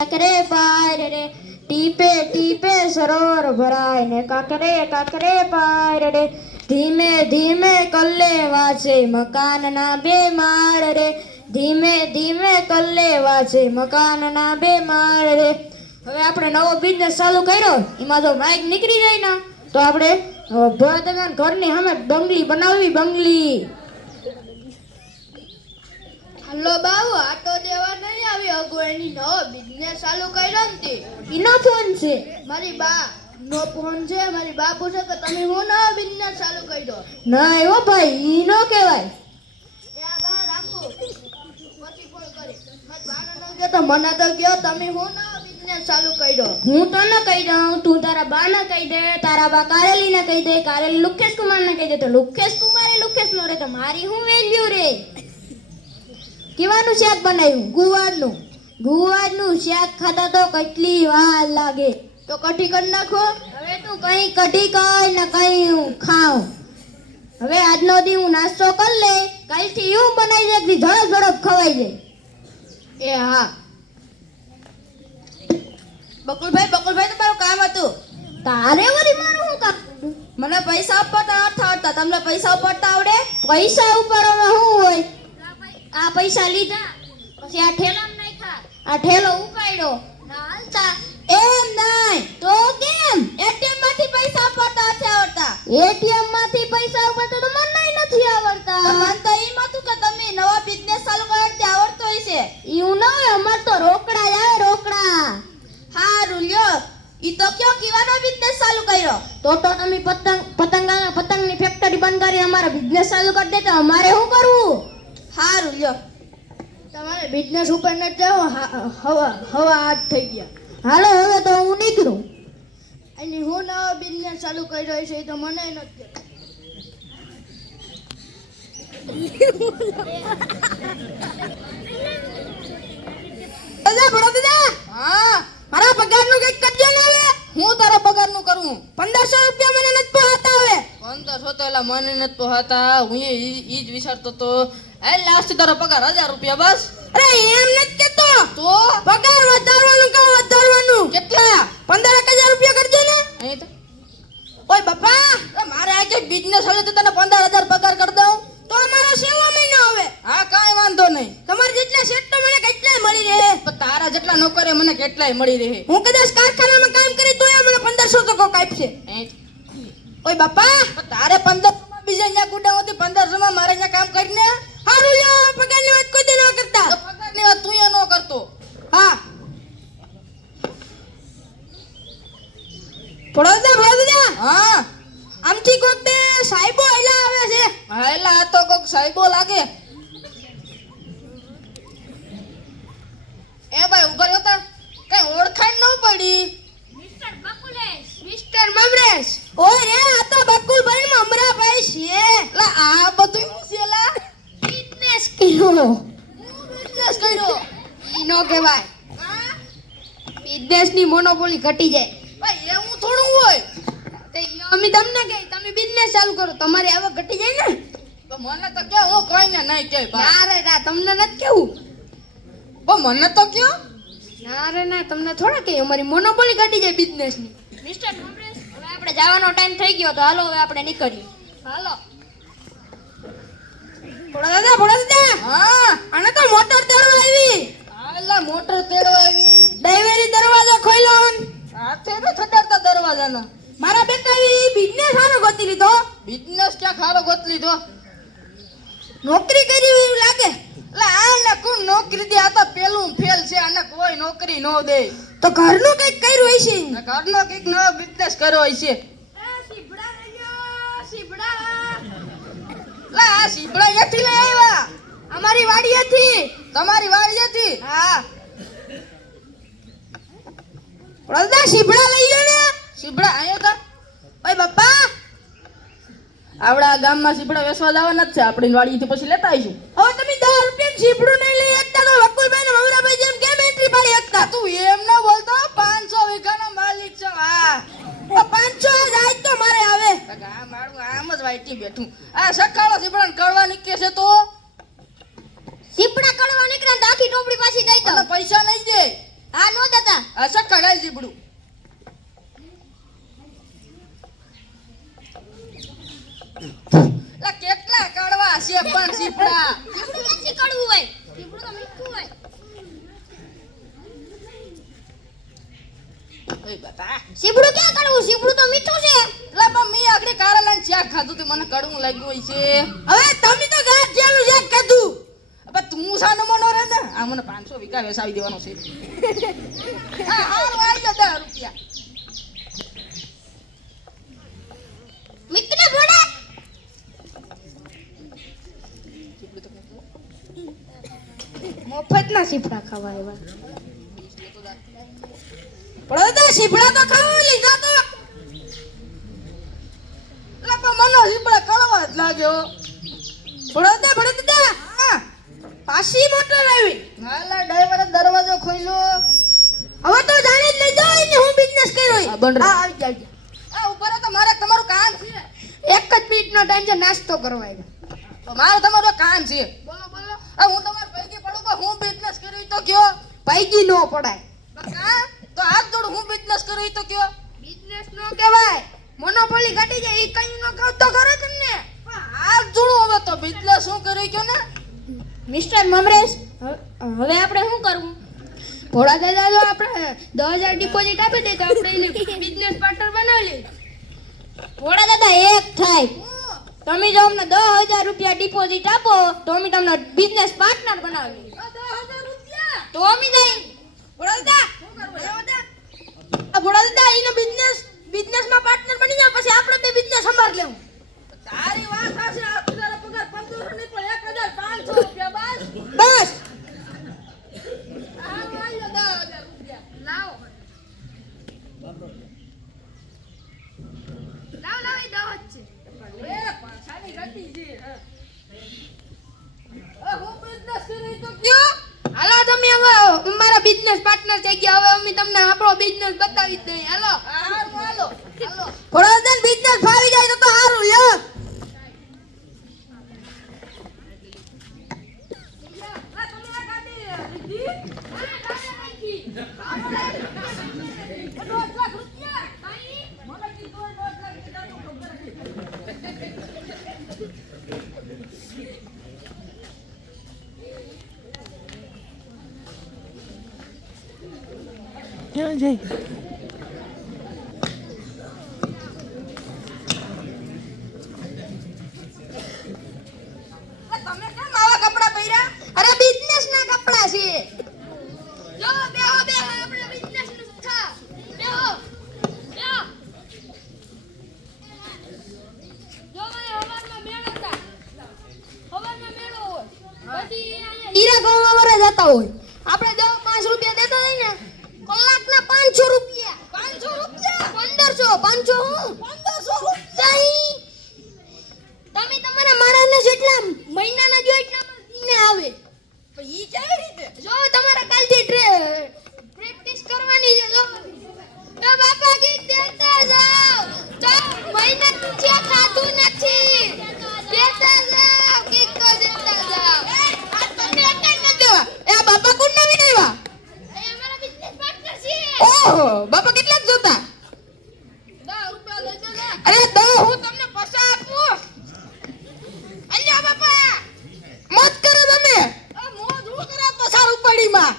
કાકરે પાર રે ટીપે ટીપે સરોવર ભરાય ને કાકરે કાકરે પાર રે ધીમે ધીમે કલ્લે વાંચે મકાનના બે માળ રે ધીમે ધીમે કલ્લે વાંચે મકાનના બે માળ રે. હવે આપણે નવો બિઝનેસ ચાલુ કર્યો, એમાં જો માઇક નીકળી જાય ને તો આપણે ભોળાદાદાના ઘરની સામે બંગલી બનાવવી, બંગલી. હલો બાબુ, આટો દેવા નહીં આવી અગવડની નવો બિઝનેસ ચાલુ કર્યો ને એનો ફોન છે, મારી બા નો ફોન છે. મારી બા પૂછે કે તમે હું નવો બિઝનેસ ચાલુ કર્યો. ના એવો ભાઈ ઈ નો કહેવાય. એ આ બા રાખો પછી ફોન કરી. મારી બાને ન કહેતો મને તો કહો તમે હું નવો બિઝનેસ ચાલુ કર્યો. હું તો ન કહી દઉં, તું તારા બા ને કહી દે, તારા બા કારેલી ને કહી દે, કારેલી લુકેશ કુમાર ને કહી દે, તો લુકેશ કુમારે લુકેશ નો રે તો મારી હું વેલ્યુ રે. કેવાનું શાક બનાવ્યું? ગુવારનું. ગુવારનું શાક ખાતા તો કેટલી વાર લાગે. તો કઢી કરી નાખો. હવે તું કઈ કઢી કઈ ને કઈ હું ખાઉં. હવે આજનો દી હું નાસ્તો કરી લે, કાલથી એવું બનાવી દે કે ઝડપ ઝડપ ખવાઈ જાય. એ હા બકુલભાઈ, બકુલભાઈ તમારું કામ હતું. તારે વળી મારું શું કામ? મને પૈસા ઉપાડતા નથી આવડતા. તમને પૈસા ઉપાડતા આવડે? પૈસા ઉપાડવામાં શું હોય? આ પૈસા લીધા પછી આ ઠેલામાં નાખ્યા, આ ઠેલો ઉપાડ્યો ના હાલતા. એમ નહીં તો કેમ એટીએમ માંથી પૈસા ઉપાડતા નથી આવડતા? એટીએમ માંથી પૈસા ઉપાડતા તો મને નથી આવડતા. મને તો એમ હતું કે તમે નવા બિઝનેસ ચાલુ કરતા આવડતો હશે. એવું ના હોય, અમાર તો રોકડા આવે, રોકડા. હારું લ્યો, ઈ તો કયો કીવાનો બિઝનેસ ચાલુ કર્યો? તો તમે પતંગની ફેક્ટરી બંધ કરી અમારા બિઝનેસ ચાલુ કરી દે તો અમારે શું કરવું? હારું લ્યો, તમારે બિઝનેસ ઉપર ન જાઓ. હવા હાથ થઈ ગયા. હાલો હવે તો હું નીકળું. અને હું નવો બિઝનેસ ચાલુ કર્યો છે એ તો મને નથી. હા, મારા પગારનું કઈક કરજો ને હવે. હું તારા પગારનું કરું? 1500 રૂપિયા મને નથી પહોંચતા હવે. 1500 તો એલા મને નથી પહોંચતા. હું ઈ જ વિચારતો તો એ લાસ્ટ તારો પગાર 1000 રૂપિયા બસ. અરે એમ નથી કેતો, તો પગાર વધારવાનું કહો, વધારવાનું. કેટલા? 15,000 રૂપિયા કરજો ને. અહીં તો ઓય બાપા, મારે આ કે બિઝનેસ હલે તો તને 15000 પગાર કરી દઉં. તો અમારો સેવો મહિનો હવે. હા કાંઈ વાંધો નહીં. તમારે જેટલા સેટ તો મને કેટલાય મળી રહે. પણ તારા જેટલા નોકરે મને કેટલાય મળી રહે. હું કદાચ કારખાનામાં કામ કરી તોય મને 1500 તો કોક આપશે. ઓય બાપા, પણ તારે 1500 માં બીજા ન્યા કુડાઓથી 1500 માં મારે ન્યા કામ કરીને. હારું લ્યો, પગારની વાત કોઈ દી ન કરતા. તો પગારની વાત તું એ નો કરતો. હા ભોળાદાદા, હા આમથી કોક બે સાહેબો આયલા આવે છે. હાયલા આ તો કોક સાહેબો લાગે. એ ભાઈ ઉભા રહ્યો તા, કઈ ઓળખાણ ન પડી. Mister Bakulesh, mister Mamresh. ઓય રે, આ તો બકુલભાઈ મમરાભાઈ છે. લા આ બધું હું છે લા? બિઝનેસ કર્યો. બિઝનેસ કર્યો ઈ નો કહેવાય. બિઝનેસ ની મોનોપોલી ઘટી જાય. ભાઈ એવું થોડું હોય. તે અમે તમને કહે તમે બિઝનેસ ચાલુ કરો, તમારી આવક ઘટી જાય ને. તો મને તો કે હું કોઈને નહીં કે ભાઈ. ના રે ના, તમને નથી કેવું. પણ મને તો કયો. ના રે ના, તમને થોડા કે અમારી મોનોપોલી ઘટી જાય બિઝનેસ ની. મિસ્ટર મમરેશ, હવે આપણે જવાનો ટાઈમ થઈ ગયો તો હાલો હવે આપણે નીકળીએ. હાલો. ભોળાદાદા, હા આને તો મોટર તેડવા આવી. હાલા મોટર તેડવા આવી. ડ્રાઈવરી દરવાજો ખોલ્યો. હાથે તો થડાડતા દરવાજાના. મારા બેટા એ બિઝનેસ સારો ગોતી લીધો. બિઝનેસ ક્યાં ખારો ગોત લીધો? નોકરી કરી એવું લાગે. એટલે આને કોણ નોકરી દે? આ તો પેલું ફેલ છે, આને કોઈ નોકરી નો દે. તો ઘરનું કઈક કર્યું હશે. આ ઘરનો કઈક નવો બિઝનેસ કર્યો હશે. લા આ સીબડા ક્યાંથી લઈ આવ્યા? અમારી વાડીએથી. તમારી વાડીએથી? હા. ભોળાદાદા, સીભડા લઈ લો ને. સીબડા આયો તા? ઓય બાપા, આવડા ગામમાં સીબડા વેચવા જવાના જ છે. આપણી વાડીથી પછી લેતા આવીશું. હવે તમે 10 રૂપિયા સીભડું નહીં લઈ શકતા તો વકુલભાઈ ને મમરાભાઈ જેમ કેમ એન્ટ્રી પાડી શકતા? તું એમ ન બોલતો. 500 વીઘાનો માલિક છે. હા 500 જાય તો મારે આવે. આ મારું આમ જ વાઈટી બેઠું. આ સકાળો સીબડા કડવા નીકળે છે તો સીપડા કડવા નીકળે તો આખી ટોપડી પાછી દઈ દો. પૈસા નહીં દે. આ નો દે અચ્છા કડાઈ જીબડું લા કેટલા કડવા છે પણ સીપડા સીપડું નથી કડવું હોય, સીપડું તો મીઠું હોય. ઓય બાપા સીપડું ક્યાં કડવું? સીપડું તો મીઠું છે. લા પણ મેં આગળ કારેલાનું શાક ખાધું તે મને કડવું લાગ્યું હોય છે હવે તમે તો ગાંઠિયાનું શાક ખાધું. અબે તું સાનો મનો રે ને આ મને 500 વીઘા વેસાવી દેવાનો છે હા હારું આવી જા 10 રૂપિયા મિત્ર ભોળા મફતના સીપડા ખાવા આવ્યા. પણ તો સીપડા તો ખાવા લીધા તો. લા પણ મને સીપડા કડવા જ લાગ્યો ભોળા હા પાછી મોટર આવી. હાલા ડ્રાઈવરે દરવાજો ખોલ્યો હવે તો જાણી જ લેજો એને હું બિઝનેસ કર્યો. આ બંધ હા આવી જાય. આ ઉપર તો મારે તમારું કામ છે એક જ મિનિટનો ટાઈમ છે, નાસ્તો કરવા આવ્યા. તો મારું તમારું કામ છે બોલો બોલો આ હું તમાર પૈકી પડું પણ હું બિઝનેસ કર્યો ઈ તો કયો પૈકી નો પડાય. બકા તો હાથ જોડું હું બિઝનેસ કર્યો ઈ તો કયો બિઝનેસ નો કહેવાય, મોનોપોલી કાઢી જાય. એ કઈ નો કહો તો ખરો તમને. હાથ જોડું હવે તો બિઝનેસ શું કર્યો કયો ને મિસ્ટર મમરેશ, હવે આપણે શું કરવું? ભોળા દાદા જો આપણે 10,000 ડિપોઝિટ આપી દે તો આપણે એને બિઝનેસ પાર્ટનર બનાવી લઈએ. ભોળા દાદા એક થાય. તમે જો અમને 10,000 રૂપિયા ડિપોઝિટ આપો તો અમે તમને બિઝનેસ પાર્ટનર બનાવી લઈએ. 10,000 રૂપિયા તો અમે જઈ ભોળા દાદા આ ભોળા દાદા ઈને બિઝનેસમાં પાર્ટનર બની જાવ પછી આપણે બે બિઝનેસ સંભાળ લેવું તારી વાત સાચી આ તારો પગાર 1500 નહીં પણ 1,500 રૂપિયા બસ બસ. આ મારી 10,000 રૂપિયા લાવો લાવ એ દવા જ છે એ પાછાની ગટી છે હું બિઝનેસ કરી તો કયો હાલો તમે હવે અમારા બિઝનેસ પાર્ટનર થઈ ગયા. હવે અમે તમને આપણો બિઝનેસ બતાવી જ દઈએ. હાલો હાલો હાલો ભોળા દાદા બિઝનેસ ફાવી જાય તો સારું લ્યો. ક્યાં જાય? તમે કેમ આવા કપડા પહેર્યા અરે બિઝનેસ ના કપડા છે. જો બેહો આપણે બિઝનેસ નું થા બેહો બેહો જો ભાઈ હવારમાં મેળો હતા હવારમાં મેળો હોય પછી અહીંયા હીરા ગામમાં વરા જતા હોય. આપણે 10-5 રૂપિયા દેતા હોય ને કલાકના 500 રૂપિયા. 500 રૂપિયા 1500 500 હું 1500 રૂપિયા જઈ. તમે તમારા માણસને જેટલા મહિનાના જો એટલા ને આવે. પણ ઈ કેવી રીતે જો તમારે કાલથી પ્રેક્ટિસ કરવાની છે. લો તો બાપા ગીત દેતા જાવ. તો મહિના છે ખાધું નથી. દેતા જાવ ગીત તો દેતા જાવ. આ તમે અત્યારે ન દેવા. એ આ બાપા કોણ નવીન આવ્યા? એ અમારા બિઝનેસ પાર્ટનર છે. ઓહો બાપા કેટલા જોતા? 10 રૂપિયા લઈ જજો અરે દો હું તમને પૈસા આપું. અલ્યા બાપા મત કરો તમે. આ મોજ હું કરા તો સારું પડીમાં